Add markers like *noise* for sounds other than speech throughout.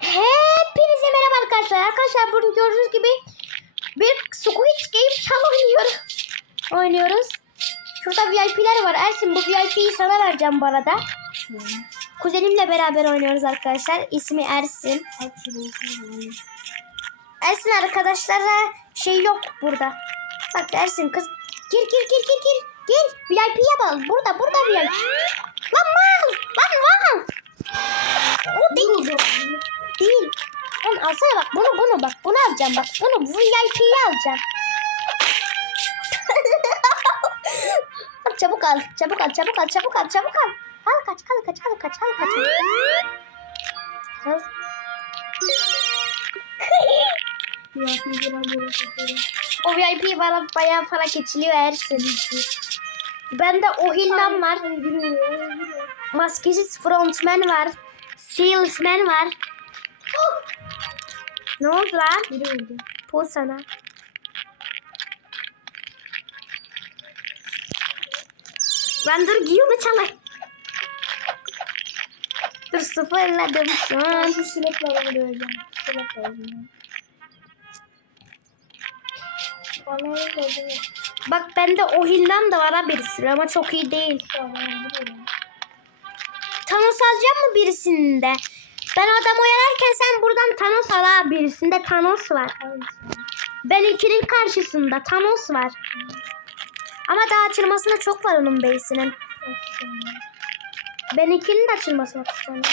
Hepinize merhaba arkadaşlar. Arkadaşlar bugün gördüğünüz gibi bir Squid Game Challenge oynuyor. oynuyoruz. Şurada VIP'ler var. Ersin bu VIP'yi sana vereceğim bu arada. Kuzenimle beraber oynuyoruz arkadaşlar. İsmi Ersin. Ersin arkadaşlara şey yok burada. Bak Ersin kız gir gir gir gir gir. Gir VIP'ye bak. Burada burada VIP. Lan mal. Lan mal. O değil. Değil. Lan alsana bak bunu bunu bak. Bunu alacağım bak. Bunu bu VIP'yi alacağım. *laughs* Çabuk al. Çabuk al. Çabuk al. Çabuk al. Çabuk al. Al kaç. Al kaç. Al kaç. Al kaç. O VIP bana bayağı para geçiliyor Ersin. Bende Ohil'den var. Maskesiz frontman var. Salesman var. Ne oldu lan? Bu sana. Ben dur giyimi çalay. Dur sıfırladım şu an. Şu silekle adamı döveceğim. Bana öyle oldu. Bak bende Ohil'den de var ha bir sürü ama çok iyi değil. Tamam. Thanos alacağım mı birisinde? Ben adam oyalarken sen buradan Thanos al ha. Birisinde Thanos var. Ben ikinin karşısında Thanos var. Ama daha açılmasına çok var onun base'inin. Ben ikinin de açılmasına istiyorum. *laughs*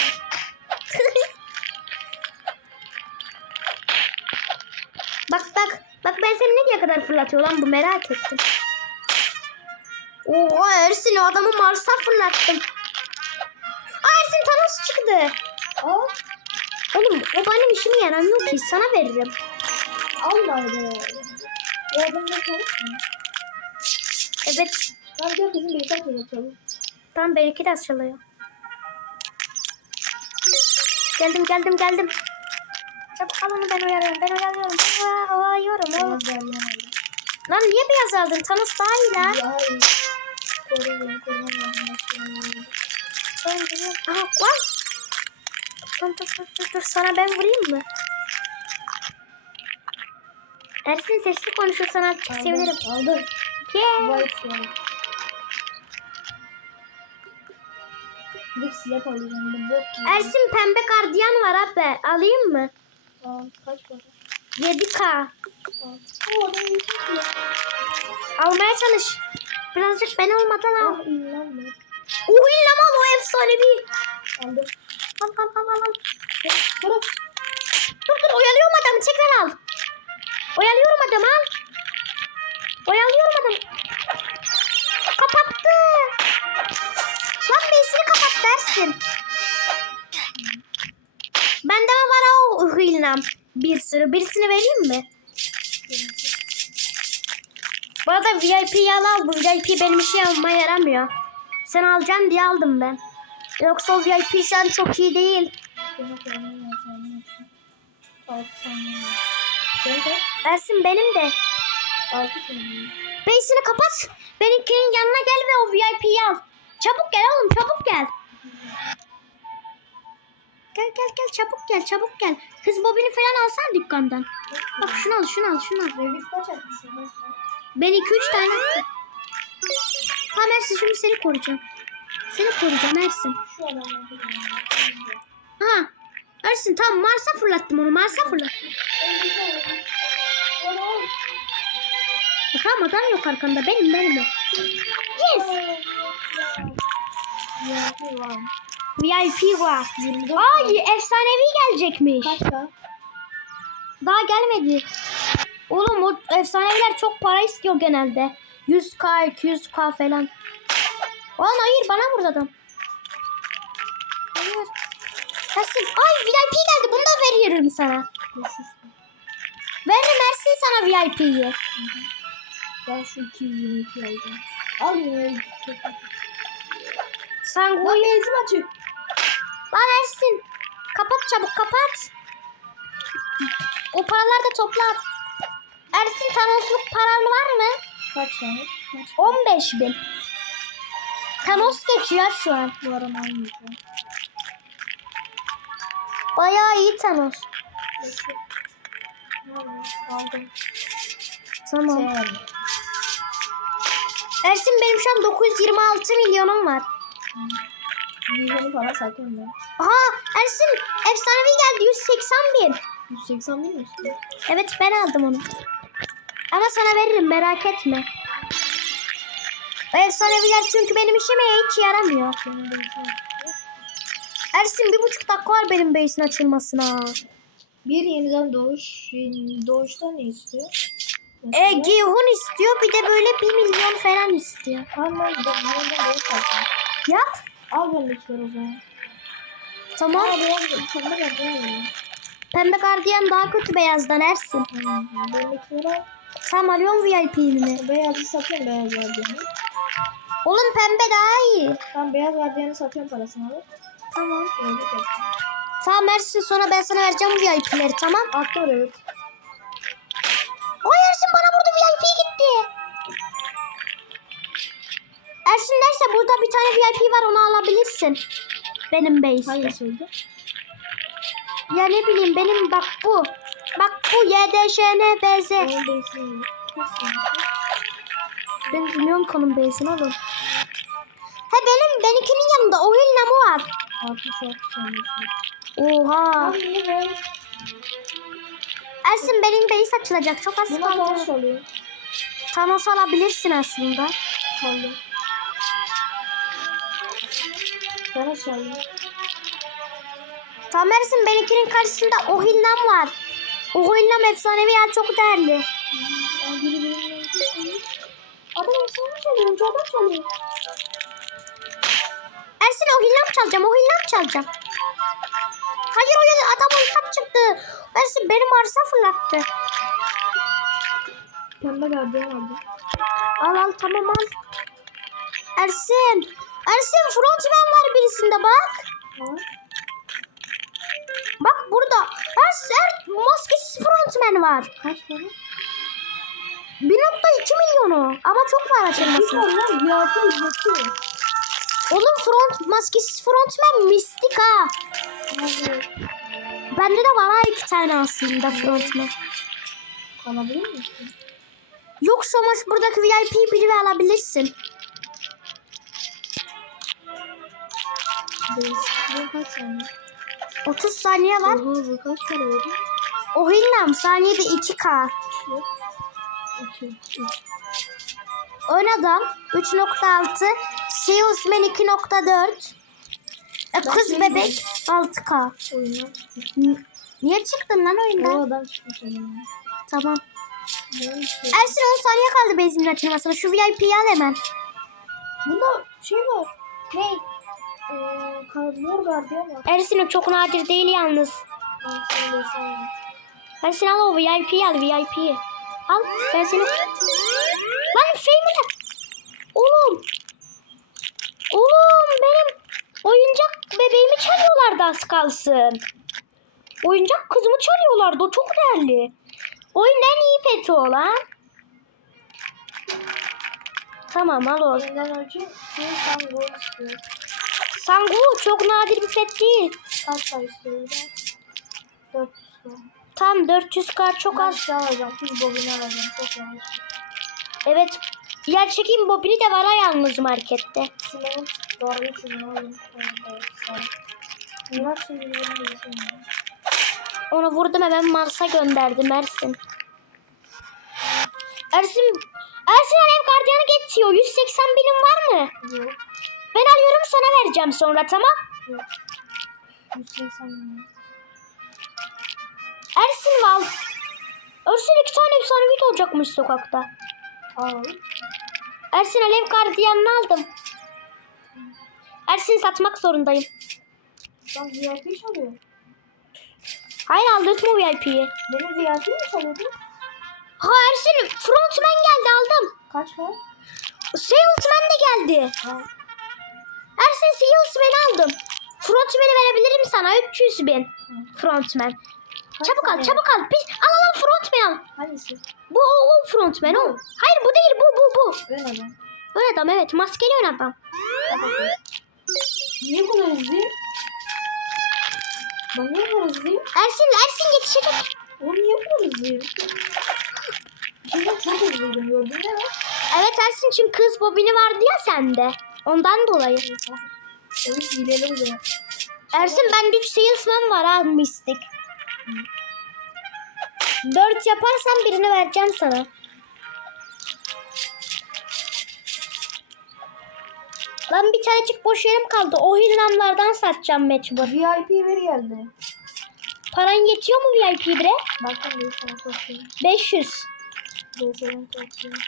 bak bak. Bak ben seni ne diye kadar fırlatıyor lan bu merak ettim. Oo Ersin o adamı Mars'a fırlattım. Aa Ersin Thanos çıktı. Al. Oğlum o benim işime yaramıyor ki sana veririm. Al bari. Yardım da çalışmıyor. Evet Lan gel bizim bir tek yapalım. tam belki de açılıyor. Geldim geldim geldim. Çabuk al onu ben uyarıyorum ben uyarıyorum. Ben uyarıyorum oğlum. Lan niye beyaz aldın? Thanos daha iyi lan. Ya hayır. Koru lan. Dur dur dur dur sana ben vurayım mı? Ersin sesli konuşursan sevinirim. Aldım. Yeah. White ya. Gidip silah alacağım. Bir. Ersin pembe gardiyan var abi. Alayım mı? Aa, kaç para? 7K. Aa. Oo, ben yiyeceğim ya. Almaya çalış. Birazcık ben olmadan al. Lan bu. Uyulamam o efsanevi. Aldım. Al al al al. al. Dur. Dur dur oyalıyorum adamı tekrar al. Oyalıyorum adamı al. Oyalıyorum adamı. Kapattı. Lan beysini kapat dersin. Bende var o hıylam? Bir sürü. Birisini vereyim mi? Bu arada VIP'yi al al. Bu VIP benim işe almaya yaramıyor. Sen alacaksın diye aldım ben. Yoksa VIP şu an çok iyi değil. Ersin benim de. Base'ini kapat. Benimkinin yanına gel ve o VIP'yi al. Çabuk gel oğlum çabuk gel. Gel gel gel çabuk gel çabuk gel. Kız bobini falan alsan dükkandan. Bak şunu al şunu al şunu al. Ben 2-3 tane attım. Tamam Ersin şimdi seni koruyacağım. Seni koruyacağım Ersin. Ha. Ersin tamam Mars'a fırlattım onu Mars'a fırlattım. E, tamam adam yok arkanda benim benim o. Yes. VIP var. Ay efsanevi gelecekmiş. Kaç ya? Daha gelmedi. Oğlum o efsaneviler çok para istiyor genelde. 100k, 200k falan. Lan hayır bana vurdu adam. Hayır. Ersin. Ay VIP geldi. Bunu da veriyorum sana. 500. Veririm Ersin sana VIP'yi. Ben şu 222 alacağım. Al. Sen Lan koy. benzin açık. Lan Ersin. Kapat çabuk kapat. O paraları da topla. Ersin Thanos'luk paran var mı? Kaç tane? Kaç? 15 bin. Thanos geçiyor şu an. Bu arama. Bayağı iyi Thanos. Aldım. Tamam. Sen. Ersin benim şu an 926 milyonum var. Yüzünü falan satıyorum ben. Aha Ersin efsanevi geldi 180 bin. 180 bin misin? Evet ben aldım onu. Ama sana veririm merak etme. O efsaneviler çünkü benim işime hiç yaramıyor. Bir Ersin bir buçuk dakika var benim base'in açılmasına. Bir yeniden doğuş. Doğuşta ne istiyor? E, Gihun istiyor bir de böyle 1 milyon falan istiyor. Tamam ben de yeniden doğuş yapacağım. Yap. Al bendekiler o zaman. Tamam. Aa beyaz pembe değil. Pembe gardiyan daha kötü beyazdan Ersin. Bendekileri al. Tamam alıyorum VIP'ini. Beyazı satıyorum beyaz gardiyanı. Oğlum pembe daha iyi. Tamam beyaz gardiyanı satıyorum parasını alıp. Tamam. Yapacağım. Tamam Ersin sonra ben sana vereceğim VIP'leri tamam. Attı evet. Ay Ersin bana burada VIP gitti. Ersin derse burada bir tane VIP var onu alabilirsin. Benim base'de. Hangisiydi? Ya ne bileyim benim bak bu. Bak bu. Onun değilsin. Ben bilmiyorum konum base'ini oğlum. Benim benimkinin yanında o hilnamı var. 66 saniyesi. Oha. Ersin benim base açılacak çok az Buna kaldı. oluyor. Thanos alabilirsin aslında. Çaldım. Bana çaldım. Tamam Ersin benimkinin karşısında o hilnam var. O hilnam efsanevi ya çok değerli. Adam sana çalıyor. Adam çalıyor. Ersin o hillam çalacağım, o hillam çalacağım. Hayır o ya- adam hillam çıktı. Ersin benim arsa fırlattı. Pembe gardiyan aldı. Al al tamam al. Ersin. Ersin frontman var birisinde bak. Aa, Bak burada. Ersin maskesiz frontman var. kaç para? 1.2 milyonu. Ama çok Kim açılması. var lan? Yardım izletiyor. Oğlum front maskesiz frontman mistik ha. Bende de var ha iki tane aslında frontman. Alabilir misin? Yok şu maç buradaki VIP biri alabilirsin. Kaç saniye? 30 saniye var. Oha bu kaç para verdi? O hillam saniyede 2K. İki. Üç. Ön adam 3.6. Salesman 2.4. E, kız şey bebek 6K. Oyundan çıkmış. N- Niye çıktın lan oyundan? adam çıkmış oyundan. Tamam. Şey? Ersin 10 saniye kaldı benzinin açılmasına. Şu VIP'yi al hemen. Bunda şey var. Ne? Eee Karbon gardiyan var. Ersin o çok nadir değil yalnız. Ben. Ersin al o VIP'yi al VIP'yi. Al ben seni... Lan şey mi? Oğlum. Oğlum benim oyuncak bebeğimi çalıyorlardı az kalsın. Oyuncak kızımı çalıyorlardı o çok değerli. Oyunun en iyi peti o lan. Tamam al o. Sango istiyor. Sangu çok nadir bir pet değil. Kaç para istiyor bir de? 400 lira. Tam 400k çok Ben az. şey alacağım. Kız bobini alacağım. Çok yanlış. Evet. Yer çekim bobini de var yalnız markette. Onu vurdum hemen Mars'a gönderdim Ersin. Ersin Ersin Alev gardiyanı geçiyor. 180 binim var mı? Yok. Ben alıyorum sana vereceğim sonra tamam. Yok. 180 lira. Ersin val. Ersin iki tane efsanevi olacakmış sokakta. Al. Ersin Alev gardiyanını aldım. Ersin satmak zorundayım. Lan VIP çalıyor. Hayır aldırtma VIP'yi. Benim VIP mi çalıyordu? Ha Ersin frontman geldi aldım. Kaç var? Salesman de geldi. Al. Ersin Salesman'ı aldım. Frontman'ı verebilirim sana 300 bin. Frontman. Çabuk al çabuk al. Biz, al al al frontman al. Hangisi? Bu o, o frontman o. Bu. Hayır bu değil bu bu bu. Ön adam. Ön adam evet maskeli ön adam. Niye bunu izleyeyim? Ben niye bu kadar hızlıyım? Ersin Ersin yetişecek. Oğlum niye bu kadar hızlıyım? Şimdi çok hızlıydım gördün mi? Evet Ersin çünkü kız bobini vardı ya sende. Ondan dolayı. Oyun hileli bu zaman. Ersin bende 3 salesman var ha mistik. 4 yaparsan birini vereceğim sana. Lan bir tanecik boş yerim kaldı. O hillamlardan satacağım mecbur. VIP bir geldi. Paran yetiyor mu VIP bire? Bakın bir sana toplayayım. 500. DS'den toplayayım.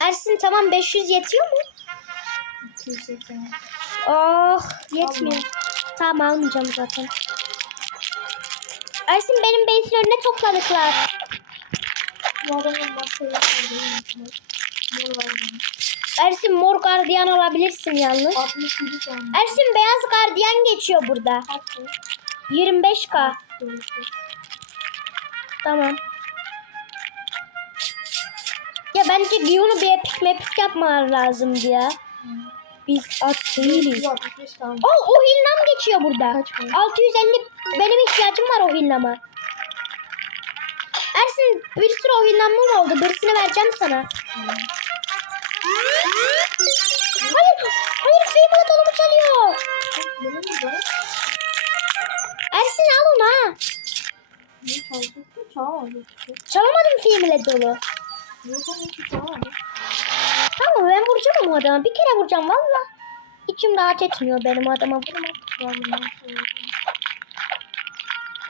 Ersin tamam 500 yetiyor mu? 280. Oh yetmiyor. Tamam almayacağım zaten. Ersin benim base'in önüne topladıklar. Bu adamın. Ersin mor gardiyan alabilirsin yalnız. 67 tane. Ersin beyaz gardiyan geçiyor burada. Kaç bu? 25k. Görüşürüz. Tamam. Ya bence Giyon'u bir epik mepik yapmalar lazımdı ya. Biz at değiliz. 165 tane. Oh o hillam geçiyor burada. Kaç bu? 650 benim ihtiyacım var o hillama. Ersin bir sürü o hillamım oldu. Birisini vereceğim sana. Hayır. Hayır Fable dolumu çalıyor. Ersin al onu ha. Çalamadım. Çalamadım Fable dolu. Çalamadım? Tamam ben vuracağım o adama. Bir kere vuracağım valla. İçim rahat etmiyor benim adama vurmak. Çalamadım.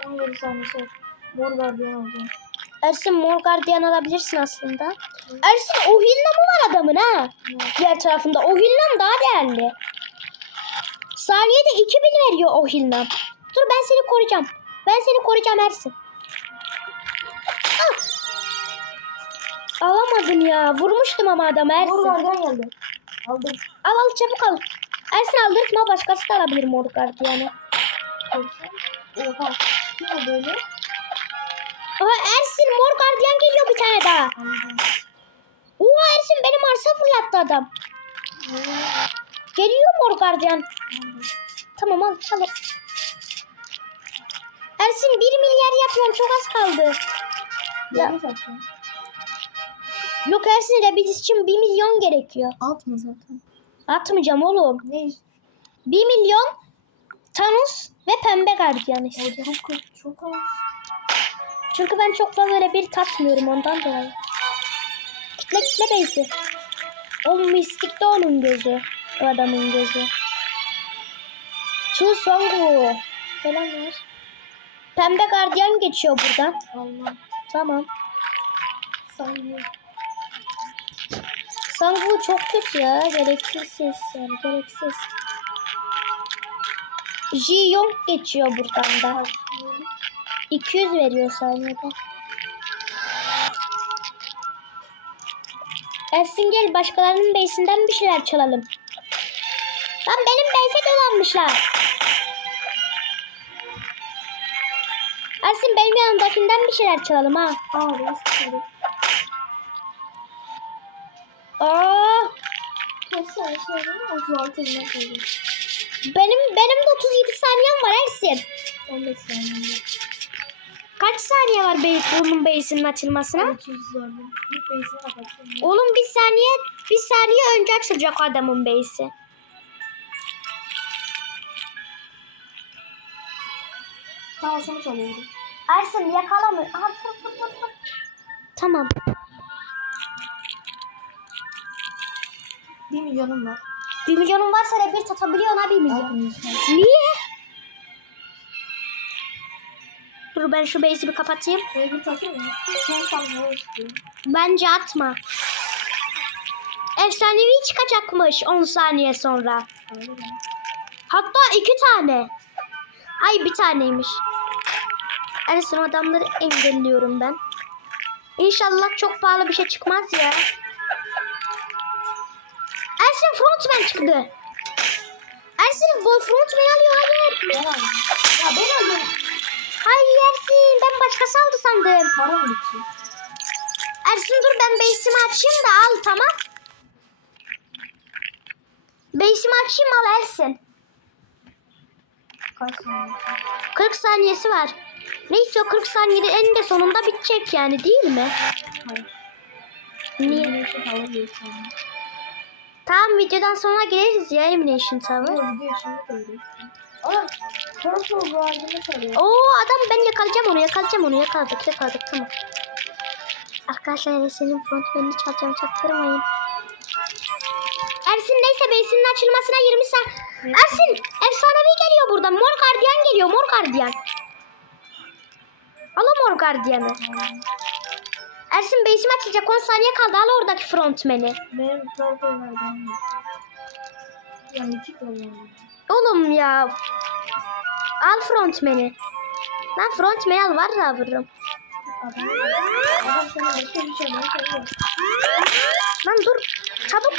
17 saniye sonra. Mor gardiyan alacağım. Ersin mor gardiyan alabilirsin aslında. Ersin o hillam var adamın ha. Diğer tarafında o hillam daha değerli. Saniyede 2000 veriyor o hillam. Dur ben seni koruyacağım. Ben seni koruyacağım Ersin. Alamadın ya. Vurmuştum ama adam Ersin. gardiyan geldi. Aldım. Al al çabuk al. Ersin aldırtma başkası da alabilir mor gardiyanı. Korsan. Oha. O böyle? Aha Ersin mor gardiyan geliyor bir tane daha. Oha Ersin benim arsa fırlattı adam. Geliyor mor gardiyan. Tamam al al. Ersin 1 milyar yapıyorum çok az kaldı. Ya. Yok Ersin Rebis için 1 milyon gerekiyor. Atma zaten. Atmayacağım oğlum. Ne iş? 1 milyon Thanos ve pembe gardiyan O istiyor. çok çok az. Çünkü ben çok fazla Rebir tatmıyorum ondan dolayı. Kitle kitle beysi. O mistikte onun gözü. O adamın gözü. Chu Songu. Selam ver. Pembe gardiyan geçiyor buradan. Allah. Tamam. Sanki. Sangu çok kötü ya. Gereksiz yani. Gereksiz. Ji Young geçiyor buradan da. 200 veriyor saniyede. Ersin gel başkalarının beysinden bir şeyler çalalım. Lan benim beyse dolanmışlar. Ersin benim yanımdakinden bir şeyler çalalım ha. Aa ben sıkıldım. Aa, Kaç saniye söyledin? 36 yılına koydum. benim benim de 37 saniyem var Ersin. 15 saniye. Kaç saniye var bey, bunun beysinin açılmasına? 30 zorlu. Base'i. Oğlum bir saniye bir saniye önce açılacak adamın beysi. Tamam sana çalıyorum. Ersin yakalamıyor. Aha, fır, fır, fır, fır. Tamam. 1 milyonum var. Bir milyonun varsa da bir satabiliyorsun ha bir milyon. Niye? Dur ben şu base'i bir kapatayım. Bir takayım mı? Bence atma. Efsanevi çıkacakmış 10 saniye sonra. Hatta iki tane. Ay bir taneymiş. En son adamları engelliyorum ben. İnşallah çok pahalı bir şey çıkmaz ya. Ersin frontman çıktı. Ersin bu frontman alıyor hayır. Aldım. Ya ben aldım. Hayır Ersin ben başkası aldı sandım. Para mı bitti? Ersin dur ben base'imi açayım da al tamam. Base'imi açayım al Ersin. Kaç saniye? 40 saniyesi var. Neyse o 40 saniyede eninde sonunda bitecek yani değil mi? Hayır. Niye? Elimination Tamam videodan sonra gireriz ya Elimination Tower. Bu video içinde Purple çalıyor. Oo adam ben yakalayacağım onu yakalayacağım onu yakaladık yakaladık tamam. Arkadaşlar senin frontmanini çalacağım çaktırmayın. Ersin neyse base'inin açılmasına 20 saat. Ersin efsanevi geliyor burada. Mor gardiyan geliyor mor gardiyan. Al o mor gardiyanı. Ersin base'im açılacak 10 saniye kaldı al oradaki frontmeni. Benim yok. Ya mitik olanı. Oğlum ya. Al frontmeni. Lan frontmeni al var da vururum. Lan dur. Çabuk.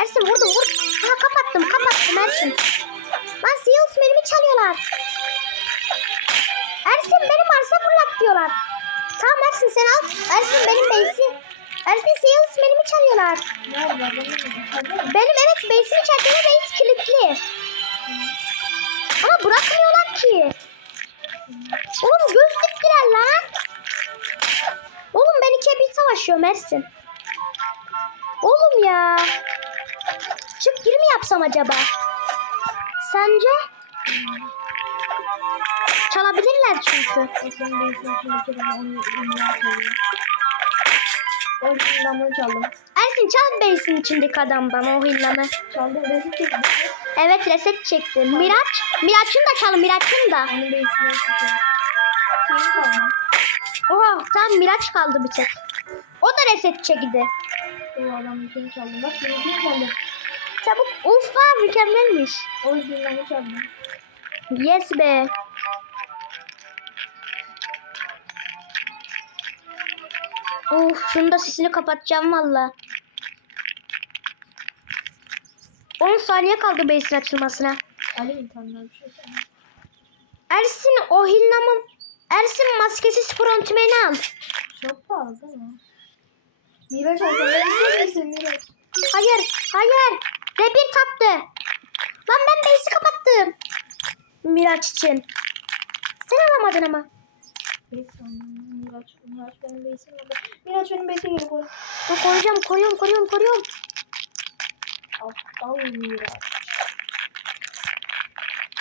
Ersin vurdu vur. Aha kapattım kapattım Ersin. Lan salesman'imi çalıyorlar. Ersin benim arsa fırlat diyorlar. Tamam Ersin sen al. Ersin benim base'i. Ersin salesman'imi çalıyorlar. Nerede adamın Benim evet base'imi çaldığında base kilitli. Ama bırakmıyorlar ki. Oğlum göz diktiler lan. Oğlum ben ikiye bir savaşıyorum Ersin. Oğlum ya. Çık gir mi yapsam acaba? Sence? Çalabilirler çünkü. O bunu çaldım. Ersin çal base'in içindeki adamdan o hillamı. Çaldım resim çektim. Evet reset çekti. Miraç. Miraç'ın da çal Miraç'ın da. Onun çektim. Şeyi çaldım. Oha tam Miraç kaldı bir tek. O da reset çekti. O adamın şeyini çaldım. Bak benimkini çaldım. Çabuk. Uf var mükemmelmiş. O onu çaldım. Yes be. Uf şunu da sesini kapatacağım valla. 10 saniye kaldı base'in açılmasına. Ali bir şey. Ersin o hillamın Ersin maskesiz frontmeni al. Çok pahalı değil mi? Miraç misin Miraç? Hayır, hayır. Rebir tattı. Lan ben base'i kapattım. Miraç için. Sen alamadın ama. Neyse Miraç, Miraç benim beysim oldu. Miraç benim beysim geri koy. Dur, koruyacağım, koruyorum, koruyorum, koruyorum. Aptal Miraç.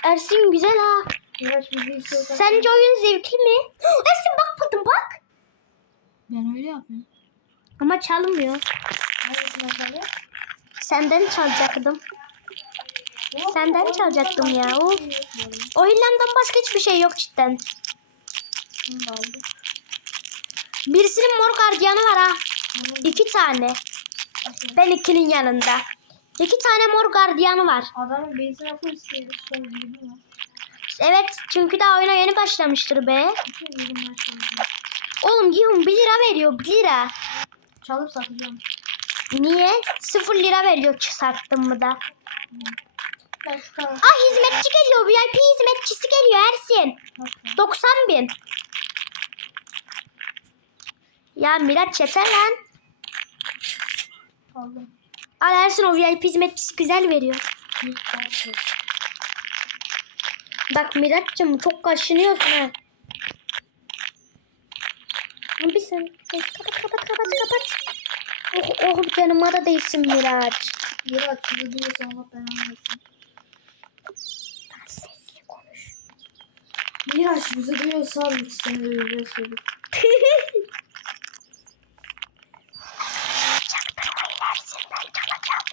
Ersin güzel ha. Miraç bizi istiyorsan. Sence oyun zevkli mi? *gasps* Ersin bakmadım bak. Ben öyle yapıyorum. Ama çalmıyor. Hangisini çalıyor? Senden çalacaktım. Yok, Senden çalacaktım ya, of. şey yok bu arada. O hillemden başka hiçbir şey yok cidden. Aldım. Birisinin mor gardiyanı var ha. İki tane. Ben ikinin yanında. İki tane mor gardiyanı var. Adamın bilgi var. Evet çünkü daha oyuna yeni başlamıştır be. Oğlum Gihun 1 lira veriyor 1 lira. Çalıp satacağım. Niye? 0 lira veriyor ki sattın mı da. Ah hizmetçi geliyor VIP hizmetçisi geliyor Ersin. Nasıl? 90 bin. Ya Miraç yeter lan. Aldım. Al Ersin o VIP hizmetçisi güzel veriyor. Bak Miraç'cığım çok kaşınıyorsun ha. Bir sen kapat kapat kapat kapat. Oh, oh canıma da değsin Miraç. Miraç bizi duyuyorsa Allah belanı versin. Sesli konuş. Miraç bizi duyuyorsan seni duyacağız *laughs* çocuk. Çaktırmayın Ersin ben çalacağım.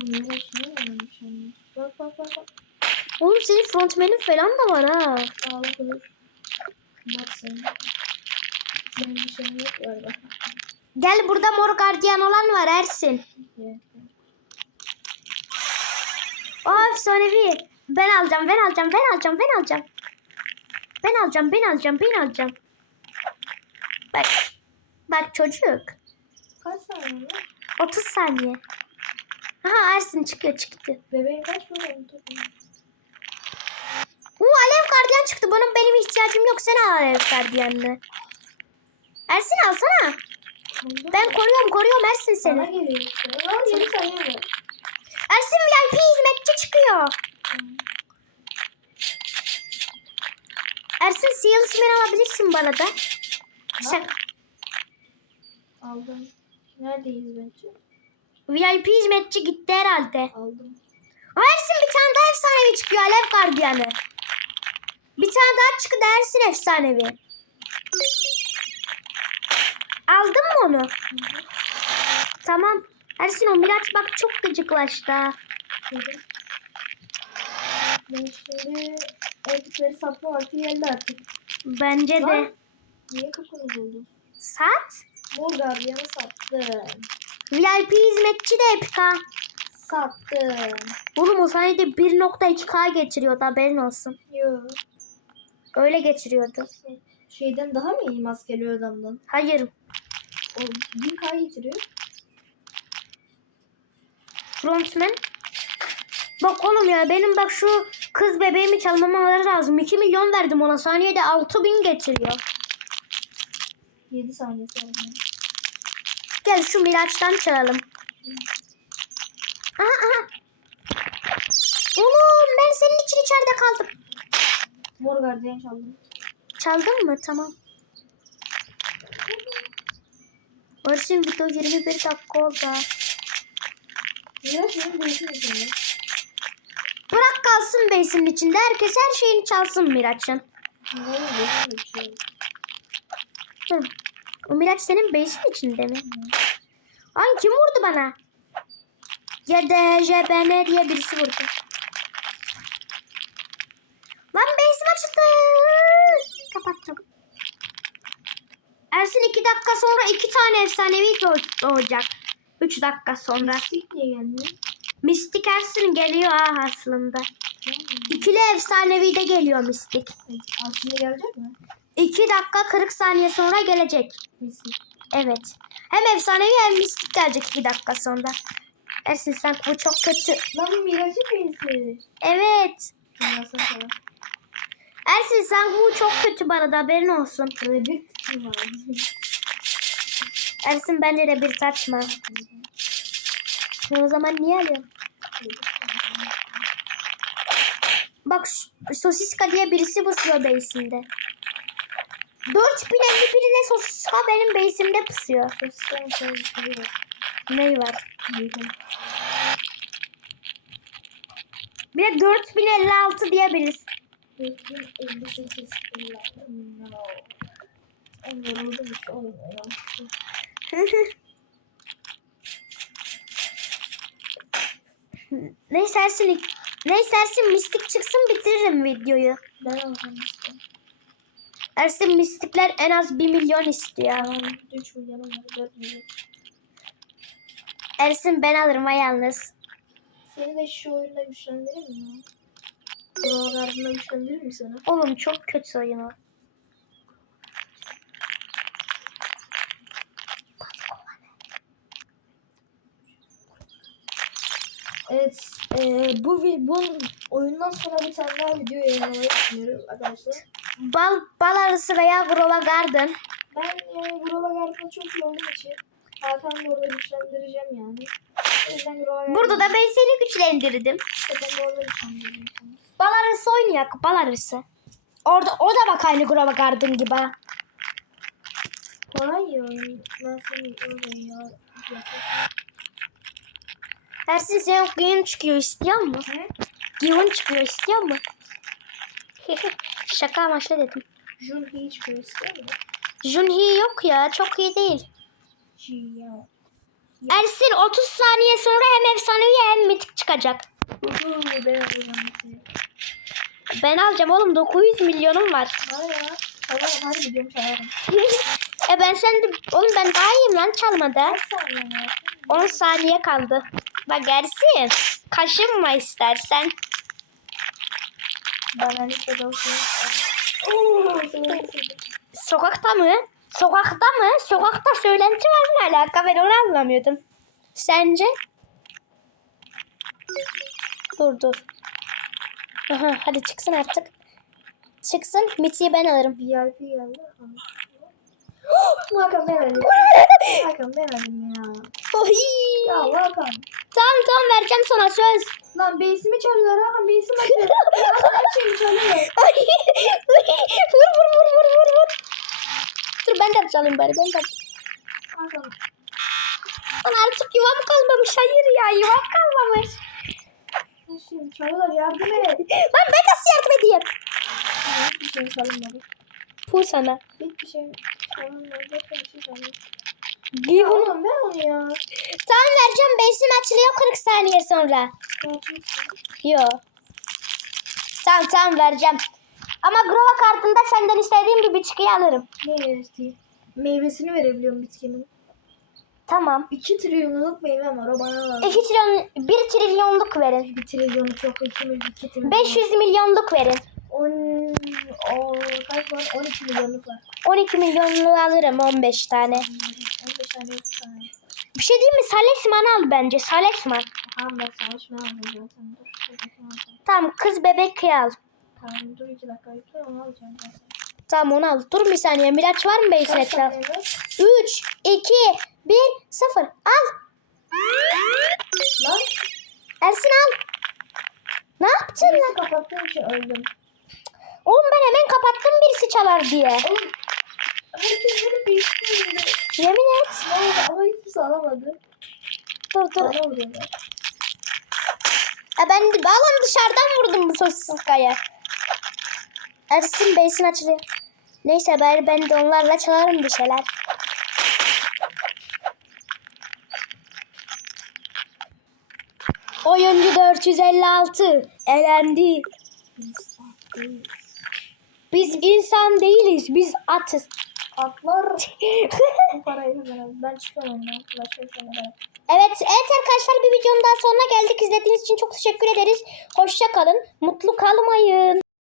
Anne? Bak bak bak bak. Oğlum senin frontmenin falan da var ha. Olur. Bak sen. Senin bir şeyin yok galiba. Gel burada mor gardiyan olan var Ersin. Evet. O efsanevi. Ben alacağım, ben alacağım, ben alacağım, ben alacağım. Ben alacağım, ben alacağım, ben alacağım. Bak, bak çocuk. Kaç saniye var? 30 saniye. Aha Ersin çıkıyor, çıktı. Bebeğin kaç oldu? Uu alev gardiyan çıktı. Bunun benim ihtiyacım yok. Sen al alev gardiyanını. Ersin alsana. Ben koruyorum, koruyorum Ersin seni. geliyor işte. Lan 20 saniye var. Ersin VIP hizmetçi çıkıyor. Ersin salesman alabilirsin bana da. Sen Aldım. Neredeyiz bence? VIP hizmetçi gitti herhalde. Aldım. Ersin bir tane daha efsanevi çıkıyor Alev Gardiyanı. Bir tane daha çıktı Ersin efsanevi. Aldın mı onu? Tamam. Ersin o Miraç bak çok gıcıklaştı. Ben şimdi erkekleri satma vakti geldi artık. Bence de. Lan. Niye kıpkırmızı oldu? Sat. Mor gardiyanı sattım. VIP hizmetçi de Epika. Sattım. Oğlum o saniyede 1.2K getiriyordu haberin olsun. Yo. Öyle getiriyordu. Şeyden daha mı iyi maskeli adamdan? Hayır. O 1000k getiriyor. Frontman. Bak oğlum ya benim bak şu kız bebeğimi çalmamaları lazım. 2 milyon verdim ona saniyede 6000 getiriyor. 7 saniyesi oldu. Gel şu Miraç'tan çalalım. Aha aha. Oğlum ben senin için içeride kaldım. Mor gardiyan çaldım. Çaldın mı? Tamam. Orçun video 21 dakika oldu. Biraz benim değişim içinde. Bırak kalsın base'in içinde. Herkes her şeyini çalsın Miraç'ın. Bir şey. Hı. O Miraç senin base'in içinde mi? Ay kim vurdu bana? YDJBN diye birisi vurdu. Lan base'im açıldı. Kapattım. Ersin iki dakika sonra iki tane efsanevi doğ- doğacak. Üç dakika sonra. Lastik niye gelmiyor? Mistik Ersin geliyor ha aslında. İkili efsanevi de geliyor Mistik. Aslında gelecek mi? 2 dakika 40 saniye sonra gelecek. Evet. Hem efsanevi hem mistik gelecek 2 dakika sonra. Ersin sen bu çok kötü. Lan Miraç'ın birisi. Evet. Ersin sen bu çok kötü bana da haberin olsun. Ersin bence de bir taçma. O zaman niye alıyorsun? Bak sosiska diye birisi basıyor base'imde. 4051 ile sosiska benim base'imde pısıyor. Ney var? Bir de 4056 diye birisi. *laughs* 58 No. En yoruldum işte oyun oynamıştım. Neyse Ersin, neyse Ersin mistik çıksın bitiririm videoyu. Ben alacağım işte. Ersin mistikler en az 1 milyon istiyor. Tamam 3 milyon var 4 milyon. Ersin ben alırım ha yalnız. Seni de şu oyunda güçlendirir mi ya? Buralarda güçlendirir mi seni? Oğlum çok kötü oyun o. Evet, e, bu bu oyundan sonra bir tane daha video yayınlamayı düşünüyorum arkadaşlar. Bal, bal arısı veya Grova Garden. Ben yani Grova Garden'da çok iyi olduğum için Hakan'ı da orada güçlendireceğim yani. O yüzden Grova Garden... Burada da ben seni güçlendirdim. İşte ben de orada güçlendireceğim seni. Bal arısı oynayak, bal arısı. Orada o da bak aynı Grova Garden gibi. ha. Kolay ya oyun. Ben seni orada ya. Ersin senin giyim çıkıyor istiyor mu? He? Giyim çıkıyor istiyor mu? *laughs* Şaka amaçlı dedim. Junhei çıkıyor istiyor mu? Junhee yok ya çok iyi değil. Jiao. Ersin 30 saniye sonra hem efsanevi hem mitik çıkacak. Uhu ben alacağım oğlum 900 milyonum var. Hadi ya. Tamam hadi gidiyorum sayarım. *laughs* e ben sen de oğlum ben daha iyiyim lan çalmada. Kaç saniye ya? 10 saniye kaldı. Bak Ersin kaşınma istersen. Bana lütfen olsun. Ooo. Sokakta mı? Sokakta mı? Sokakta söylenti var ne alaka ben onu anlamıyordum. Sence? Dur dur. Aha, hadi çıksın artık. Çıksın. Miti'yi ben alırım. VIP geldi. *gasps* Hakan ben verdim. Hakan ben verdim ya. Oy. Ya Hakan. Tamam tamam vereceğim sana söz. Lan beysimi çalıyor Hakan beysim *laughs* açıyor. Her şeyi çalıyor. Ay, vur vur vur vur vur vur. Dur ben de çalayım bari ben de. Hakan Lan artık yuvam kalmamış. Hayır ya yuvam kalmamış. şeyi çalıyorlar yardım et. Lan ben nasıl yardım edeyim? Hiçbir şey çalınmadı. Bu sana. Hiçbir şey çalınmadı. Zaten bir şey çalınmadı. Bir bunu. Oğlum ver onu ya. Tamam vereceğim. Besin açılıyor 40 saniye sonra. Yo. Tamam tamam vereceğim. Ama Grova kartında senden istediğim bir bitkiyi alırım. Ne verirsin? Meyvesini verebiliyorum bitkinin. Tamam. 2 trilyonluk meyvem var o bana lazım. 2 trilyon, 1 trilyonluk verin. 1 trilyonu çok 2 milyon 2 trilyon. 500 milyonluk verin. 10 o kaç var? 12 milyonluk var. 12 milyonluğu alırım 15 tane. 15 tane. Bir şey diyeyim mi? Salesman al bence. Salesman. Tamam ben bakayım alacağım. Tamam kız bebek kıy al. Tamam dur 2 dakika bekle onu alacağım. Tamam onu al. Dur bir saniye. Miraç var mı Kaç etraf? tane var? 3, 2, 1, 0. Al. Lan Ersin al. Ne yaptın lan? kapattığım için öldüm hemen kapattım birisi çalar diye. Oğlum, herkes beni peşinde. Yemin et. Ama hiçbir alamadı. Dur dur. Bana. E ben balon dışarıdan vurdum bu sosislikaya. Ersin Bey'sin açılıyor. Neyse ben, ben de onlarla çalarım bir şeyler. Oyuncu 456 elendi. Biz insan değiliz, biz atız. Atlar *laughs* bu parayı kazanalım. Ben çıkıyorum şey. Evet, evet arkadaşlar bir videonun daha sonuna geldik. İzlediğiniz için çok teşekkür ederiz. Hoşça kalın, mutlu kalmayın.